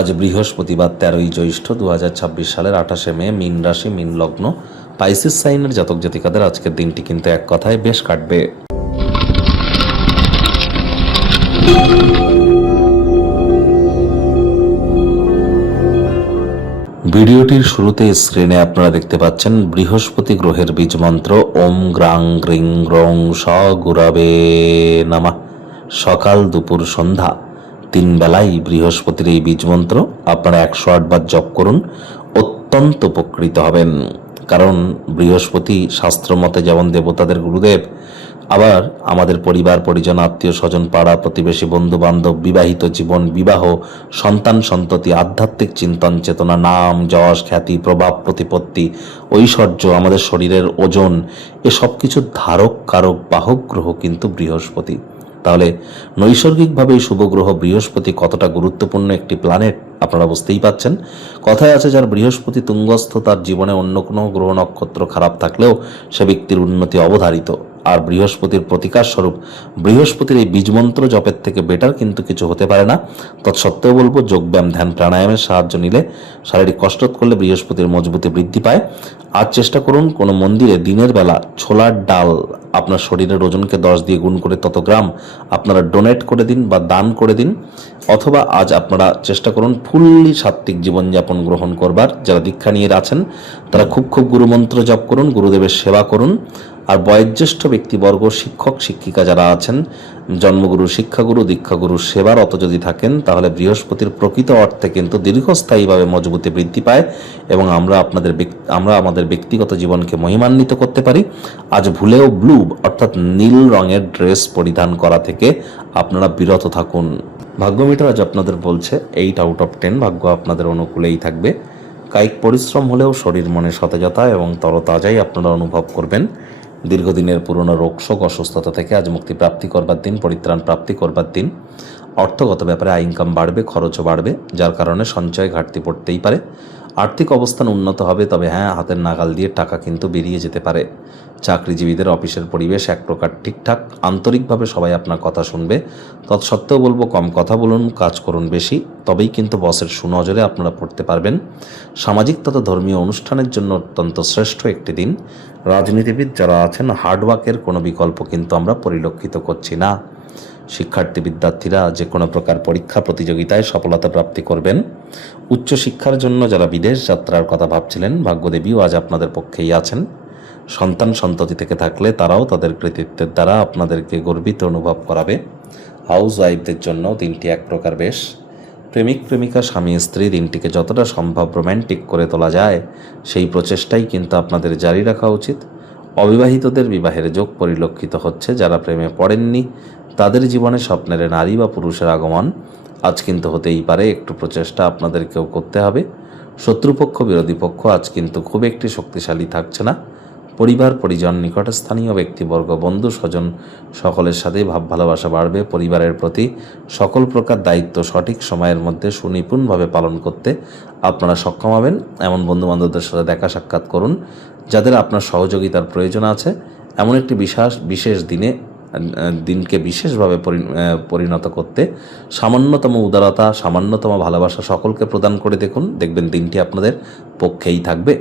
আজ বৃহস্পতিবার 13ই জ্যৈষ্ঠ 2026 সালের 28শে মে। মীন রাশি, মীন লগ্ন, পাইসিস সাইনের জাতক জাতিকাদের আজকের দিনটি কিন্তু এক কথায় বেশ কাটবে। ভিডিওটির শুরুতে স্ক্রিনে আপনারা দেখতে পাচ্ছেন বৃহস্পতি গ্রহের বীজ মন্ত্র ওম গ্রাং গ্রিং গ্রং স গুরাবে নামা। সকাল দুপুর সন্ধ্যা 3 বেলায় বৃহস্পতির এই বীজ মন্ত্র আপনারা 108 বার জপ করুন, অত্যন্ত উপকৃত হবেন। কারণ বৃহস্পতি শাস্ত্র মতে যেমন দেবতাদের গুরুদেব, আবার আমাদের পরিবার পরিজন, আত্মীয় স্বজন, পাড়া প্রতিবেশী, বন্ধু বান্ধব, বিবাহিত জীবন, বিবাহ, সন্তান সন্ততি, আধ্যাত্মিক চিন্তন চেতনা, নাম যশ খ্যাতি, প্রভাব প্রতিপত্তি, ঐশ্বর্য, আমাদের শরীরের ওজন, এসব কিছুর ধারক কারক বাহক গ্রহ কিন্তু বৃহস্পতি। তাহলে নৈসর্গিকভাবে শুভ গ্রহ বৃহস্পতি কতটা গুরুত্বপূর্ণ একটি প্ল্যানেট আপনারা বুঝতেই পাচ্ছেন। কথায় আছে, যার বৃহস্পতি তুঙ্গস্থ তার জীবনে অন্য কোনো গ্রহ নক্ষত্র খারাপ থাকলেও সে ব্যক্তির উন্নতি অবধারিত। আর বৃহস্পতির প্রতিকার স্বরূপ বৃহস্পতির এই বীজমন্ত্র জপের থেকে বেটার কিন্তু কিছু হতে পারে না। তৎসত্ত্বেও বলবো, যোগব্যায়াম, ধ্যান, প্রাণায়ামের সাহায্য নিলে, শারীরিক কসরত করলে বৃহস্পতির মজবুতি বৃদ্ধি পায়। আজ চেষ্টা করুন কোনো মন্দিরে দিনের বেলা ছোলার ডাল আপনার শরীরের ওজনকে 10 দিয়ে গুণ করে তত গ্রাম আপনারা ডোনেট করে দিন বা দান করে দিন। অথবা আজ আপনারা চেষ্টা করুন ফুললি সাত্ত্বিক জীবনযাপন গ্রহণ করবার। যারা দীক্ষা নিয়ে আছেন তারা খুব গুরুমন্ত্র জপ করুন, গুরুদেবের সেবা করুন। আর বয়োজ্যেষ্ঠ ব্যক্তিবর্গ, শিক্ষক শিক্ষিকা যারা আছেন, জন্মগুরু, শিক্ষাগুরু, দীক্ষাগুরুর সেবারত যদি থাকেন, তাহলে বৃহস্পতির প্রকৃত অর্থে কিন্তু দীর্ঘস্থায়ীভাবে মজবুতি বৃদ্ধি পায় এবং আমরা আমাদের ব্যক্তিগত জীবনকে মহিমান্বিত করতে পারি। আজ ভুলেও ব্লু অর্থাৎ নীল রঙের ড্রেস পরিধান করা থেকে আপনারা বিরত থাকুন। ভাগ্যমিটার আজ আপনাদের বলছে 8 আউট অফ 10 ভাগ্য আপনাদের অনুকূলেই থাকবে। কায়িক পরিশ্রম হলেও শরীর মনে সতেজতা এবং তরতাজাই আপনারা অনুভব করবেন। দীর্ঘদিনের পুরনো রোগশোক অসুস্থতা থেকে আজ মুক্তি প্রাপ্তি করবার দিন, পরিত্রাণ প্রাপ্তি করবার দিন। অর্থগত ব্যাপারে ইনকাম বাড়বে, খরচও বাড়বে, যার কারণে সঞ্চয় ঘাটতি পড়তেই পারে। আর্থিক অবস্থান উন্নত হবে, তবে হ্যাঁ, হাতের নাগাল দিয়ে টাকা কিন্তু বেরিয়ে যেতে পারে। চাকরিজীবীদের অফিসের পরিবেশ এক প্রকার ঠিকঠাক, আন্তরিকভাবে সবাই আপনার কথা শুনবে। তৎসত্ত্বেও বলবো, কম কথা বলুন, কাজ করুন বেশি, তবেই কিন্তু বসের সুনজরে আপনারা পড়তে পারবেন। সামাজিক তথা ধর্মীয় অনুষ্ঠানের জন্য অত্যন্ত শ্রেষ্ঠ একটি দিন। রাজনীতিবিদ যারা আছেন, হার্ডওয়ার্কের কোনো বিকল্প কিন্তু আমরা পরিলক্ষিত করছি না। শিক্ষার্থী বিদ্যার্থীরা যে কোনো প্রকার পরীক্ষা প্রতিযোগিতায় সফলতা প্রাপ্তি করবেন। উচ্চশিক্ষার জন্য যারা বিদেশ যাত্রার কথা ভাবছিলেন, ভাগ্যদেবীও আজ আপনাদের পক্ষেই আছেন। সন্তান সন্ততি থেকে থাকলে তারাও তাদের কৃতিত্বের দ্বারা আপনাদেরকে গর্বিত অনুভব করাবে। হাউস ওয়াইফদের জন্য দিনটি এক প্রকার বেশ। প্রেমিক প্রেমিকা, স্বামী স্ত্রী দিনটিকে যতটা সম্ভব রোম্যান্টিক করে তোলা যায়, সেই প্রচেষ্টাই কিন্তু আপনাদের জারি রাখা উচিত। অবিবাহিতদের বিবাহের যোগ পরিলক্ষিত হচ্ছে। যারা প্রেমে পড়েননি তাদের জীবনে স্বপ্নের নারী বা পুরুষের আগমন আজ কিন্তু হতেই পারে। একটু প্রচেষ্টা আপনাদেরকেও করতে হবে। শত্রুপক্ষ, বিরোধী পক্ষ আজ কিন্তু খুব একটি শক্তিশালী থাকছে না। পরিবার পরিজন, নিকটস্থানীয় ব্যক্তিবর্গ, বন্ধু স্বজন সকলের সাথেই ভাব ভালোবাসা বাড়বে। পরিবারের প্রতি সকল প্রকার দায়িত্ব সঠিক সময়ের মধ্যে সুনিপুণভাবে পালন করতে আপনারা সক্ষম হবেন। এমন বন্ধুবান্ধবদের সাথে দেখা সাক্ষাৎ করুন যাদের আপনার সহযোগিতার প্রয়োজন আছে। এমন একটি বিশেষ দিনকে বিশেষভাবে পরিণত করতে সামান্যতম উদারতা, সামান্যতম ভালোবাসা সকলকে প্রদান করে দেখুন, দেখবেন দিনটি আপনাদের পক্ষেই থাকবে।